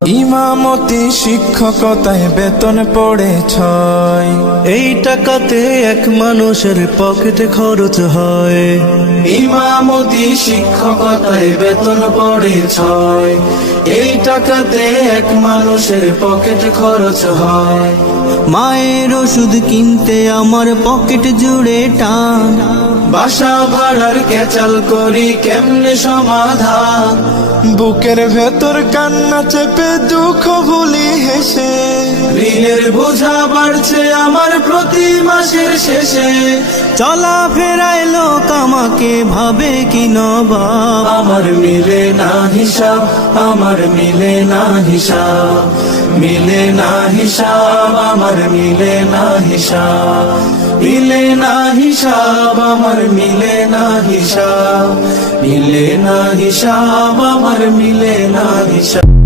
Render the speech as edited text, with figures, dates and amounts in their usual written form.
ইমামতি শিক্ষকতায় বেতন পড়ে 6। এই টাকাতে এক মানুষের পকেটে খরচ হয়। ইমামতি শিক্ষকতায় বেতন পড়ে 6। এই টাকাতে এক মানুষের পকেটে খরচ হয়। মায়ের ওষুধ কিনতে আমার পকেট জুড়ে টান। বাসা ভাড়ার ক্যাচাল করি কেমনে সমাধান। বুকের ভেতর কান্না চেপে দুঃখ ভুলি হেসে। ঋণের বোঝা বাড়ছে আমার প্রতি মাসের শেষে। চলা ফেরায় লোক আমাকে ভাবে কি নবাব। আমার মিলে না হিসাব, আমার মিলে না হিসাব, মিলে না হিসাব, আমার মিলে না হিসাব, মিলে না হিসাব, আমার মিলে না হিসাব, মিলে না হিসাব, আমার মিলে না হিসাব।